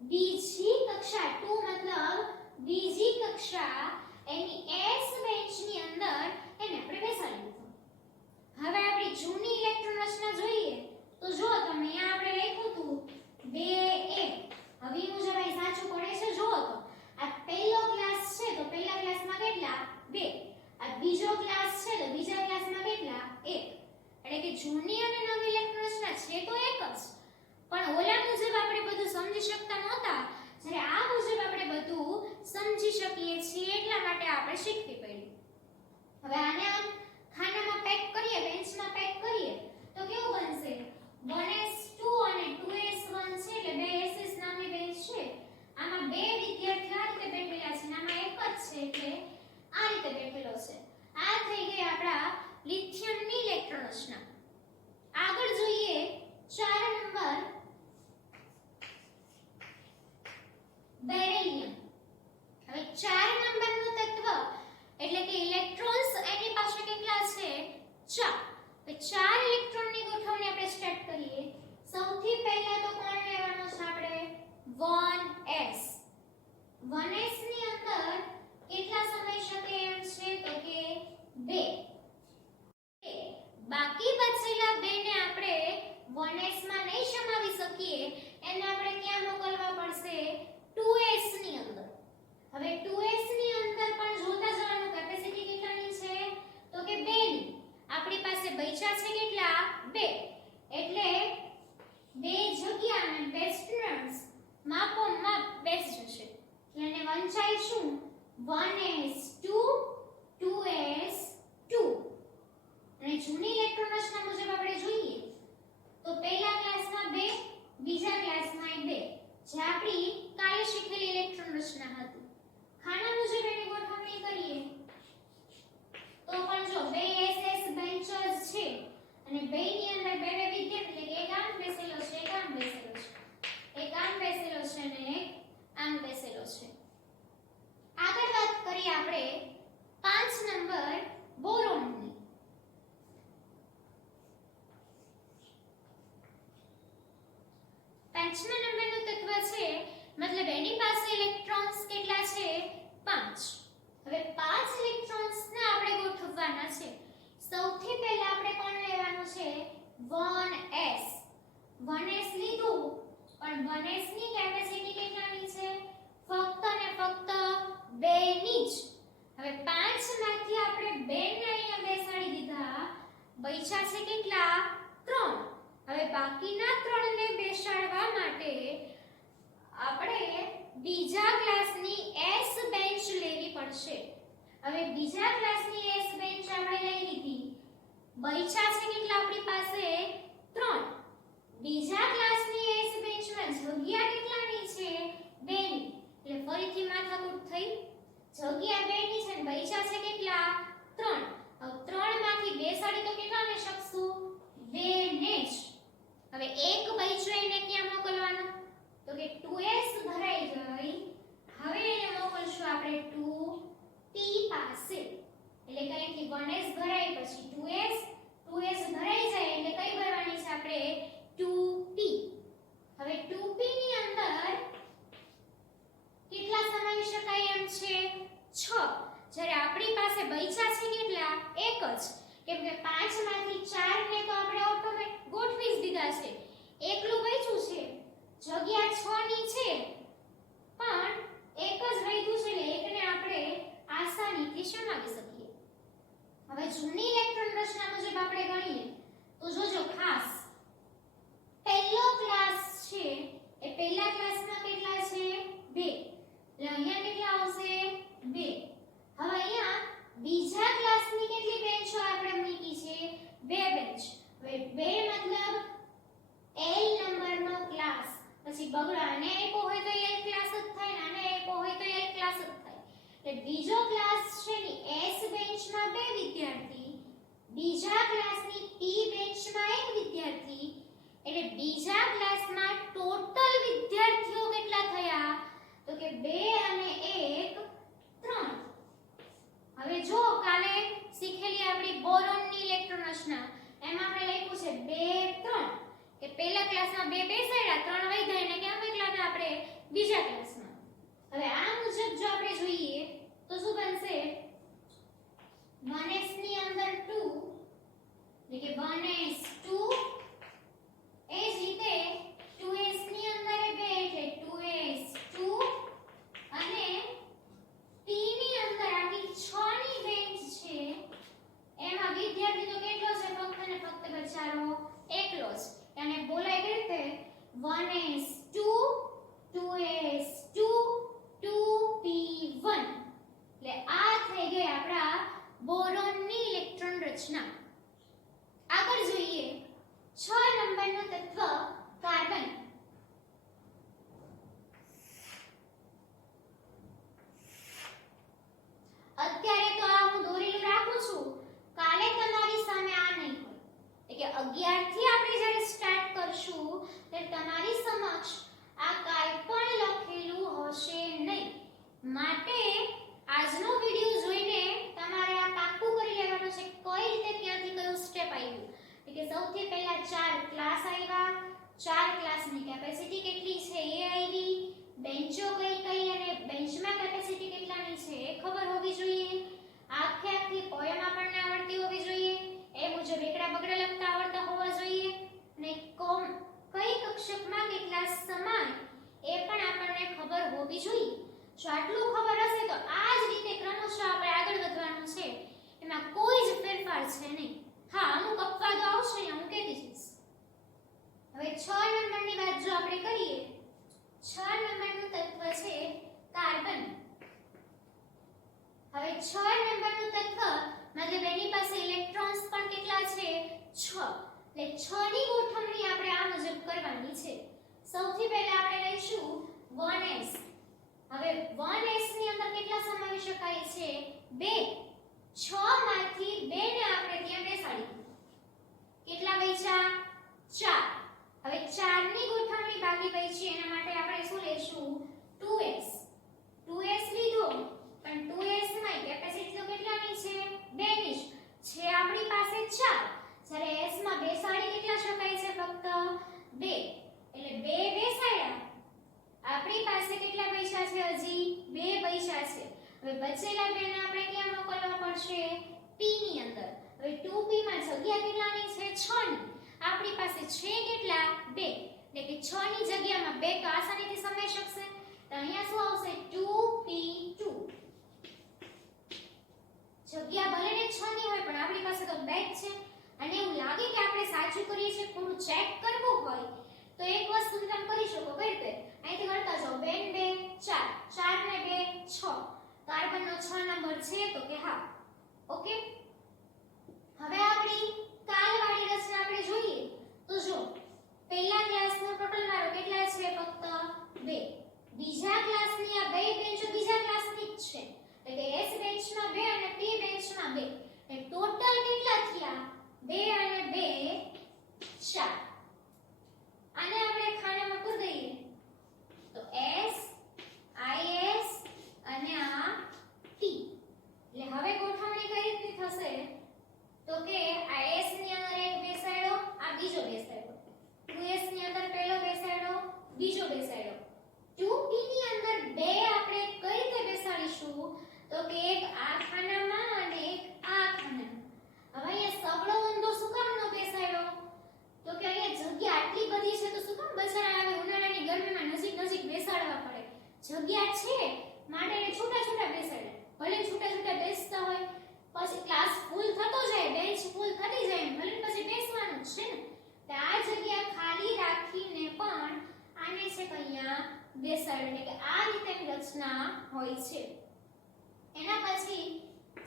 બીજી કક્ષા, 2 મતલબ બીજી કક્ષા, એની S બેન્ચની અંદર એને આપણે બેસાડી દીધો. હવે આપણી જૂની ઇલેક્ટ્રોન રચના જોઈએ તો જો તમે અહીંયા આપણે લખ્યું હતું 2a. હવે એ મુજબ અહીં સાચું પડે છે. જો તો આ પહેલો ક્લાસ છે તો પહેલા ક્લાસમાં કેટલા? 2. આ બીજો ક્લાસ છે તો બીજા ક્લાસમાં કેટલા? 1. એટલે કે જૂની અને નવી ઇલેક્ટ્રોન રચના છે તો એક જ, પણ ઓલા મુજબ આપણે બધું સમજી શકતા નહોતા. જ્યારે આ મુજબ આપણે શીખવી પડી. હવે આને આમ ખાનામાં પેક કરીએ, બેન્ચમાં પેક કરીએ તો કેવું બનશે? 1s2 અને 2s1 છે એટલે બે SS નામની બેન્ચ છે. આમાં બે વિદ્યાર્થીઓ આ રીતે બેઠેલા છે અને આમાં એક જ છે એટલે આ રીતે બેઠેલો છે. આ થઈ ગઈ આપણા લિથિયમની ઇલેક્ટ્રોન રચના. આગળ જોઈએ 4 નંબર બેરિલિયમ. હવે 4 નંબરનું તત્વ એટલે કે ઇલેક્ટ્રોન્સ એની પાસે કેટલા છે? 4. તો 4 ઇલેક્ટ્રોનની ગોઠવણી આપણે સ્ટાર્ટ કરીએ. સૌથી પહેલા તો કોણ લેવાનો છે આપણે? 1s. 1s ની અંદર કેટલા સમાઈ શકે એમ છે? તો કે 2. બાકી બચેલા બે ને આપણે 1s માં નહીં સમાવી શકીએ, એને આપણે ક્યાં મોકલવા પડશે? 2s ની અંદર. હવે 2s ની અંદર પણ જોતા જવાનું કેપેસિટી કેટલાની છે? તો કે 2 ની. આપણી પાસે બચ્યા છે કેટલા? 2. એટલે બે જગ્યા અને બેસ્ટન્સ માપોમાં બેસ જશે. એટલે વંચાઈશું 1s2 2s2. અને જૂની ઇલેક્ટ્રોન રચના મુજબ આપણે જોઈએ તો પહેલા ક્લાસમાં 2, બીજા ક્લાસમાં 2, જે આપણી કાલે શીખેલી ઇલેક્ટ્રોન રચના હતી. ખાના મુજબ એની ગોઠવણી કરીએ તો પણ જો 2 SS બેન્ચર્સ છે અને બેની અંદર બે બે વિદ્યાર્થી એટલે કે એક આમ બેસેલો છે, એક આમ બેસેલો છે, એક આમ બેસેલો છે અને એક આમ બેસેલો છે. આગળ વાત કરીએ આપણે 5 નંબર બોરોનની. પાંચમા નંબરનું તત્વ છે, મતલબ એની પાસે ઇલેક્ટ્રોન્સ કેટલા છે? 5. હવે 5 ઇલેક્ટ્રોન્સને આપણે ગોઠવવાના છે. સૌથી પહેલા આપણે કોણ લેવાનું છે? 1s. 1s લીધું પણ 1s ની કેપેસિટી કેટલાની છે? ફક્ત ને ફક્ત 2 ની જ. હવે 5 માંથી આપણે 2 ને અહીંયા બેસાડી દીધા. બચ્યા છે કેટલા? 3. હવે બાકીના 3 ને બેસાડવા માટે આપણે બીજા ક્લાસની S બેન્ચ લેવી પડશે. હવે બીજા ક્લાસની S બેન્ચ આપણે લઈ લીધી. બચ્યા છે કેટલા આપણી પાસે? 3. બીજા ક્લાસની S બેન્ચમાં જગ્યા કેટલાની છે? 2 ની. એટલે ફરીથી માથાકૂટ થઈ. જગ્યા 2 ની છે અને બચ્યા છે કેટલા? 3. હવે 3 માંથી બેસાડી તો કેટલાને શકશું? 2 ને જ. હવે એક બચ્યો એને ક્યાં મોકલવાનો? તો કે 2s ભરાઈ ગઈ. હવે એને મોકલશું આપણે 2p પાસે. એટલે કઈથી 1s ભરાઈ પછી 2s, 2s ભરાઈ જાય એટલે કઈ ભરવાની છે આપણે? 2p. હવે 2p ની અંદર કેટલા સમાવી શકાય એમ છે? 6. જ્યારે આપણી પાસે બચ્યા છે કેટલા? એક જ. કેમ કે 5 માંથી 4 ને તો આપણે ઓટોમેટિક ગોઠવી જ દીધા છે. એકલું બચ્યું છે. જગ્યા 6 ની છે પણ એક જ વધ્યું છે એટલે એકને આપણે આસાનીથી સમાવી શકીએ. હવે જૂની ઇલેક્ટ્રોન રચના મુજબ આપણે ગણીએ તો જોજો ખાસ. પહેલો ક્લાસ છે એ પહેલા ક્લાસમાં કેટલા છે? 2. એટલે અહીંયા કેટલા આવશે? 2. હવે અહીંયા બીજા ક્લાસની કેટલી બેન્ચો આપણે મૂકી છે? 2 બેન્ચ. હવે 2 મતલબ L નંબરનો ક્લાસ. પછી બગડો આને આપ્યો હોય તો L ક્લાસ જ થાય ને આને આપ્યો હોય તો L ક્લાસ જ થાય. એટલે બીજો ક્લાસ છે ની S બેન્ચમાં 2 વિદ્યાર્થી, બીજા ક્લાસની P બેન્ચમાં 1 વિદ્યાર્થી. એટલે બીજા ક્લાસમાં ટોટલ વિદ્યાર્થીઓ કેટલા થયા? તો કે 2 અને 1 3. હવે જો કાલે શીખેલી આપણી બોરોનની ઇલેક્ટ્રોન રચના એમાં આપણે લખ્યું છે 2 3 કે પહેલા ક્લાસમાં 2 બેસાડ્યા, 3 વૈધા એને ક્યાં મોકલાવ્યા આપણે? બીજા ક્લાસમાં. હવે આ મુજબ જો આપણે જોઈએ તો શું બનશે? 1s ની અંદર 2 એટલે કે 1s2 એ જ રીતે 2s ની અંદર 2 એટલે 2s2 અને p ની અંદર આખી 6 ની બેન્ચ છે એમાં વિદ્યાર્થી તો કેટલો છે? ફક્ત ને ફક્ત બચારો એકલો જ. અને બોલાય કઈ રીતે? 1s2 2s2 2p1. એટલે આ કેટલા છે 6 એટલે 6 ની ગોઠવણી આપણે આ મુજબ કરવાની છે સૌથી પહેલા આપણે લઈશું 1s હવે 1s ની અંદર કેટલા સમાવી શકાય છે 2 6 માંથી 2 ને આપણે ત્યાં બેસાડી કેટલા બચ્યા 4 હવે 4 ની ગોઠવણી બાકી બચી એના માટે આપણે શું લેશું 2s 2s લીધો પણ 2s માં કેપેસિટી તો કેટલાની છે 2 ની છે આપણી પાસે 4 જ્યારે s માં બેસાડી કેટલા શકાય છે ફક્ત 2 એટલે 2 બેસાડ્યા આપણી પાસે કેટલા પૈસા છે હજી 2 પૈસા છે હવે બચેલા 2 ને આપણે ક્યાં મોકલવા પડશે p ની અંદર હવે 2p માં જગ્યા કેટલાની છે 6 ની આપણી પાસે છે કેટલા 2 એટલે કે 6 ની જગ્યામાં 2 તો આસાનીથી સમાઈ શકશે તો અહીંયા શું આવશે 2p2 જગ્યા ભલે ને 6 ની હોય પણ આપણી પાસે તો 2 જ છે અને એવું લાગે કે આપણે સાચું કરીએ છીએ થોડું ચેક કરવું હોય તો એક વસ્તુ તમે કરી શકો કઈ રીતે અહીંથી ગણતા જાઓ 2 ને 2 4 4 ને 2 6 કાર્બનનો 6 નંબર છે તો કે હા ઓકે હવે આપણી કાલવાળી રચના આપણે જોઈએ તો જો પહેલા ક્લાસનો ટોટલ મારો કેટલા છે ફક્ત 2 બીજા ક્લાસની આ બે બેન્ચો બીજા ક્લાસની જ છે એટલે કે S બેન્ચમાં 2 અને P બેન્ચમાં 2 એટલે ટોટલ કેટલા થયા 2 અને 2 4 આને આપણે ખાનામાં પૂર દઈએ તો S IS અને આ T એટલે હવે ગોઠવણી કઈ રીતે થશે તો કે આ S ની અંદર એક બેસાડ્યો આ બીજો બેસાડ્યો 2S ની અંદર પહેલો બેસાડ્યો બીજો બેસાડ્યો 2P ની અંદર બે આપણે કઈ રીતે બેસાડીશું તો કે એક આ ખાનામાં અને એક આ ખાનામાં હવે અહીંયા સગડો ઊંધો શું કામ નો બેસાડ્યો તો કે અહીંયા જગ્યા આટલી બધી છે તો શું કામ બચારા આવે ઉનાળાની ગરમીમાં નજીક નજીક બેસાડવા પડે જગ્યા છે માટે છોટા છોટા બેસાડે ભલે છોટા છોટા બેસતા હોય પછી ક્લાસ ફૂલ થતો જાય બેન્ચ ફૂલ થતી જાય ભલે પછી બેસવાનું જ છે ને તો આ જગ્યા ખાલી રાખીને પણ આને છે કે અહીંયા બેસાડે એટલે કે આ રીતે રચના હોય છે એના પછી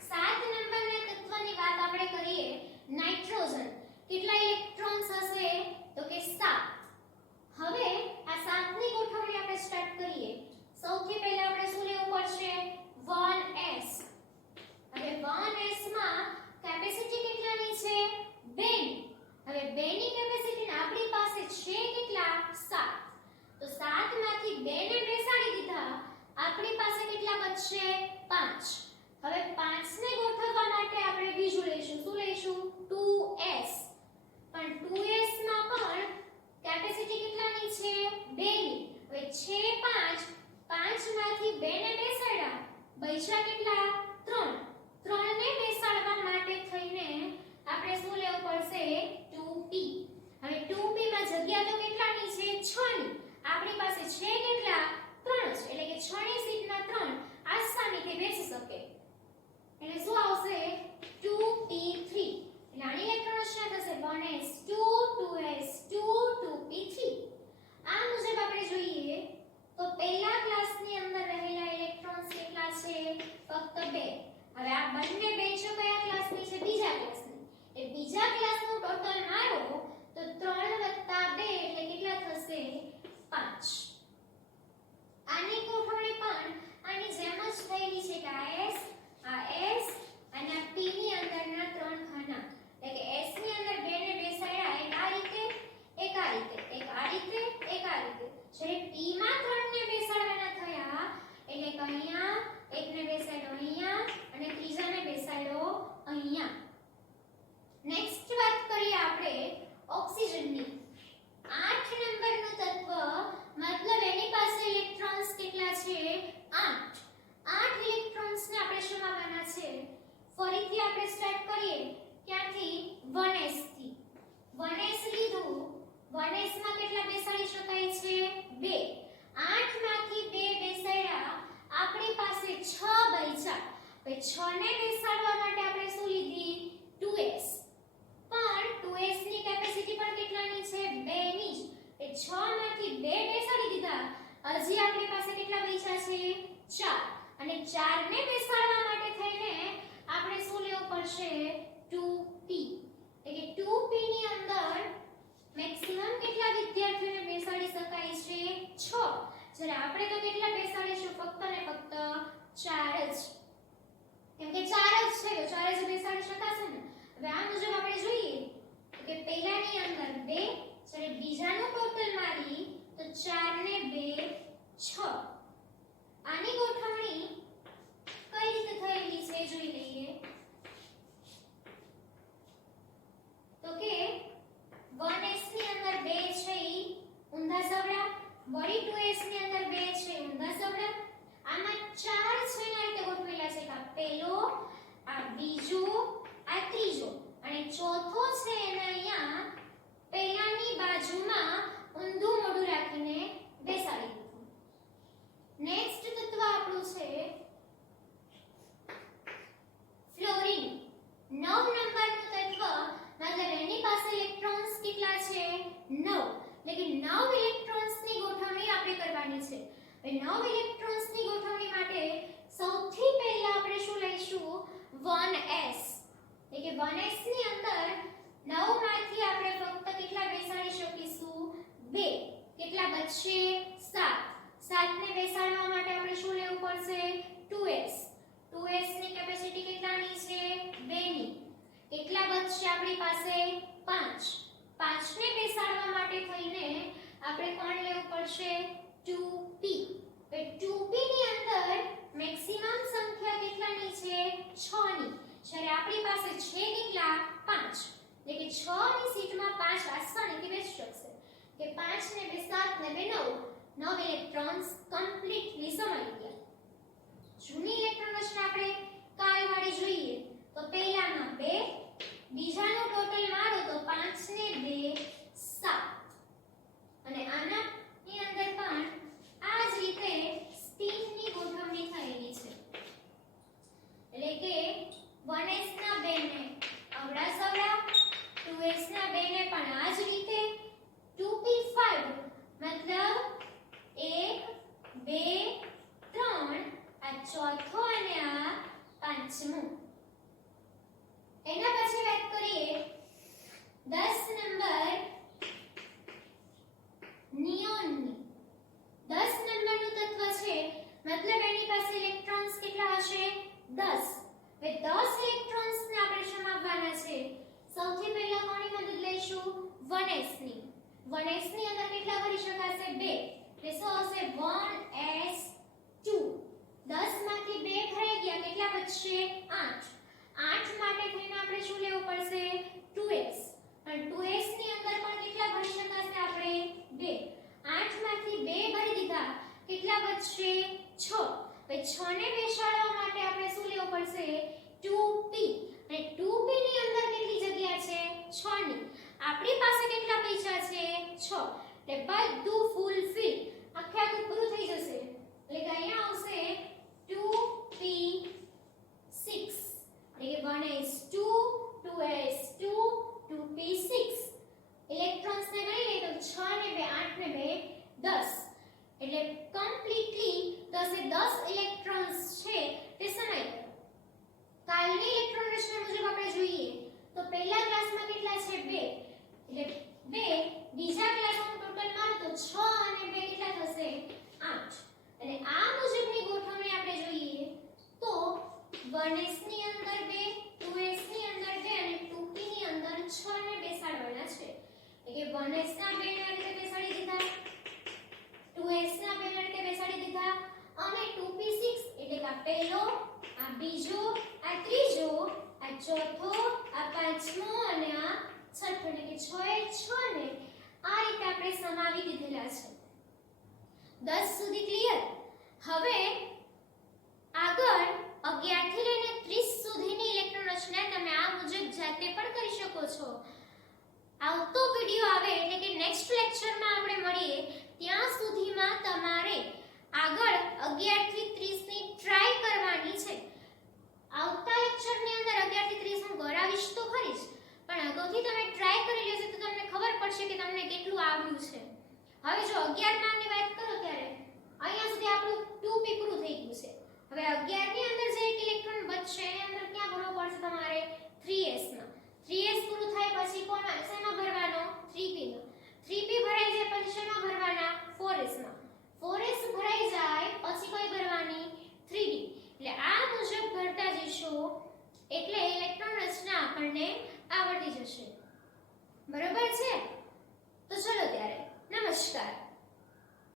7 નંબરના તત્વની વાત આપણે કરીએ નાઇટ્રોજન કેટલા ઇલેક્ટ્રોન્સ હશે તો કે 7 હવે આ 7 ની ગોઠવણી આપણે સ્ટાર્ટ કરીએ સૌથી પહેલા આપણે શું લેવું પડશે 1s હવે 1s માં કેપેસિટી કેટલાની છે 2 હવે 2 ની કેપેસિટી આપણી પાસે છે કેટલા 7 તો 7 માંથી 2 ને બેસાડી દીધા આપણી પાસે કેટલા બચશે 5 હવે 5 ને ગોઠવવા માટે આપણે બીજું લઈશું શું લઈશું 2s પણ 2s માં પણ કેપેસિટી કેટલાની છે 2 ની હવે છે 5 5 માંથી 2 ને બેસાડ્યા બચ્યા કેટલા 3 3 ને બેસાડવા માટે થઈને આપણે શું લેવું પડશે 2p હવે 2p માં જગ્યા તો કેટલાની છે 6 ની આપણી પાસે છે કેટલા 3 જ એટલે કે 6 ની સીટના 3 આસાનીથી બેસી શકે એટલે શું આવશે 2p3 એટલે આની ઇલેક્ટ્રોન રચના થશે 1s2 2s2 2p3 આ મુજબ આપણે જોઈએ તો પહેલા ક્લાસની અંદર રહેલા ઇલેક્ટ્રોન્સ કેટલા છે ફક્ત 2 હવે આ બંને બેન્ચો કયા ક્લાસની છે બીજા ક્લાસની એ બીજા ક્લાસનું ટોટલ મારો તો 3 2 એટલે કેટલા થશે 5 આની ગોઠવણી પણ આની જેમ જ થયેલી છે કે આ S અને આ P ની અંદરના 3 ખાના એટલે કે S ની અંદર 2 ને બેસાડ્યા એક આ રીતે એક આ રીતે એક આ રીતે એક આ રીતે જ્યારે P માં 3 ને બેસાડવાના થયા એટલે કે અહીંયા એકને બેસાડ્યો અહીંયા અને ત્રીજાને બેસાડ્યો અહીંયા નેક્સ્ટ વાત કરીએ આપણે ઓક્સિજનની 8 નંબરનું તત્વ મતલબ એની પાસે ઇલેક્ટ્રોન્સ કેટલા છે 8 ઇલેક્ટ્રોન્સને આપણે શોધવાના છે ફરીથી આપણે સ્ટાર્ટ કરીએ ક્યાંથી 1s થી 1s લીધું 1s માં કેટલા બેસાડી શકાય છે 2 8 માંથી 2 બેસાડ્યા આપણી પાસે 6 બચ્યા હવે 6 ને બેસાડવા માટે આપણે શું લીધી 2s પણ 2s ની કેપેસિટી પણ કેટલાની છે 2 ની જ એ 6 માંથી 2 બેસાડી દીધા હજી આપણી પાસે કેટલા બચ્યા છે 4 અને 4 ને બેસાડવા માટે થઈને આપણે શું લેવું પડશે 2p કે 2p ની અંદર મેક્સિમમ કેટલા વિદ્યાર્થીઓને બેસાડી શકાય છે 6, જ્યારે આપણે તો કેટલા બેસાડીશું ફક્ત ને ફક્ત 4 જ, કેમ કે 4 જ છે તો 4 જ બેસાડી શકાશે ને। હવે આ મુજબ આપણે જોઈએ કે પહેલાની અંદર 2, જ્યારે બીજાનું ટોટલ મારી તો 4 ને 2 6। આની ગોઠવણી કઈ રીતે થયેલી છે જોઈ લઈએ તો કે 1s ની અંદર 2 છે ઈ ઊંધા સવડા, વળી 2s ની અંદર 2 છે ઊંધા સવડા। આમાં 4 છે એના રીતે ગોઠવેલા છે કે આ પહેલો, આ બીજો, આ ત્રીજો અને ચોથો છે એને અહીંયા પહેલાની બાજુમાં ઊંધું મોઢું રાખીને બેસાડી દીધું। નેક્સ્ટ તત્વ આપણું છે ફ્લોરીન। 9 નંબરનું તત્વ, મતલબ એની પાસે ઇલેક્ટ્રોન્સ કેટલા છે 9, એટલે કે 9 ઇલેક્ટ્રોન્સની ગોઠવણી આપણે કરવાની છે। હવે 9 ઇલેક્ટ્રોન્સની ગોઠવણી માટે સૌથી પહેલા આપણે શું લઈશું 1s, એટલે કે 1s ની અંદર 9 માંથી આપણે ફક્ત કેટલા બેસાડી શકીશું 2, કેટલા બચશે 7। 7 ને બેસાડવા માટે આપણે શું લેવું પડશે 2s, 2s ની કેપેસિટી કેટલાની છે 2 ની, કેટલા બચશે આપણી પાસે 5। 5 ને બેસાડવા માટે થઈને આપણે કોણ લેવું પડશે 2p। હવે 2p ની અંદર મેક્સિમમ સંખ્યા કેટલાની છે 6 ની, જ્યારે આપણી પાસે છે કેટલા 5, એટલે કે 6 ની સીટમાં 5 આસાનીથી બેસી શકશે કે 5 ને 2 7 ને 2 9 ઇલેક્ટ્રોન્સ કમ્પ્લીટલી સમાઈ ગયા। જૂની ઇલેક્ટ્રોન રચના આપણે કાલવાળી જોઈએ તો પહેલામાં 2, બીજાનો ટોટલ મારો તો 5 ને 2 7, અને આનાની અંદર પણ આ જ રીતે સ્પિનની ગોઠવણી થયેલી છે, એટલે કે 1s ના 2 ને અવડા સવડા, 2s ના 2 ને પણ આ જ રીતે, 2p5 મતલબ 1 2 3 આ ચોથો અને આ પાંચમું। એના પછી વાત કરીએ 10 નંબર નિયોનની। 10 નંબરનું તત્વ છે, મતલબ એની પાસે ઇલેક્ટ્રોન્સ કેટલા હશે 10। હવે 10 ઇલેક્ટ્રોન્સને આપણે સમાવવાના છે। સૌથી પહેલા કોની મદદ લઈશું 1s ની। 1s ની અંદર કેટલા ભરી શકાશે 2, એટલે શું હશે 1s2। 10 માંથી 2 ભરાઈ ગયા, કેટલા બચશે 8। 8 માટે થઈને આપણે શું લેવું પડશે 2s, અને 2s ની અંદર પણ કેટલા ભરી શકાશે આપણે 2। 8 માંથી 2 ભરી દીધા, કેટલા બચશે 6। હવે 6 ને બેસાડવા માટે આપણે શું લેવું પડશે 2p, અને 2p ની અંદર કેટલી જગ્યા છે 6 ની, આપણી પાસે કેટલા પૈસા છે 6, એટલે બધું ફૂલફિલ આખે આખું પૂરું થઈ જશે, એટલે કે અહીંયા આવશે 2p6, એટલે કે 1s2 2s2 2p6। ઇલેક્ટ્રોન્સ ને ગણી લઈએ તો 6 ને 2 8 ને 2 10, એટલે કમ્પ્લીટલી 10 એ 10 ઇલેક્ટ્રોન્સ છે તે સમાઈ ગયા। કાલની ઇલેક્ટ્રોન રચના મુજબ આપણે જોઈએ તો પહેલા ક્લાસમાં કેટલા છે 2, એટલે 2, બીજા ક્લાસમાં ટોટલ મારો તો 6 અને 2 કેટલા થશે 8, અને આ મુજબની ગોઠવણી આપણે જોઈએ તો 1s ની અંદર 2, 2s ની અંદર 2 અને 2p ની અંદર 6 ને બેસાડવાના છે, એટલે કે 1s ના 2 ને આ રીતે બેસાડી દીધા, 2s ના 2 ને આ રીતે બેસાડી દીધા, અને 2p6 એટલે કે આ પહેલો, આ બીજો, આ ત્રીજો, આ ચોથો, આ પાંચમો અને આ છઠ્ઠો, એટલે કે 6 એ 6 ને આ રીતે આપણે સમાવી દીધેલા છે। 10 સુધી ક્લિયર।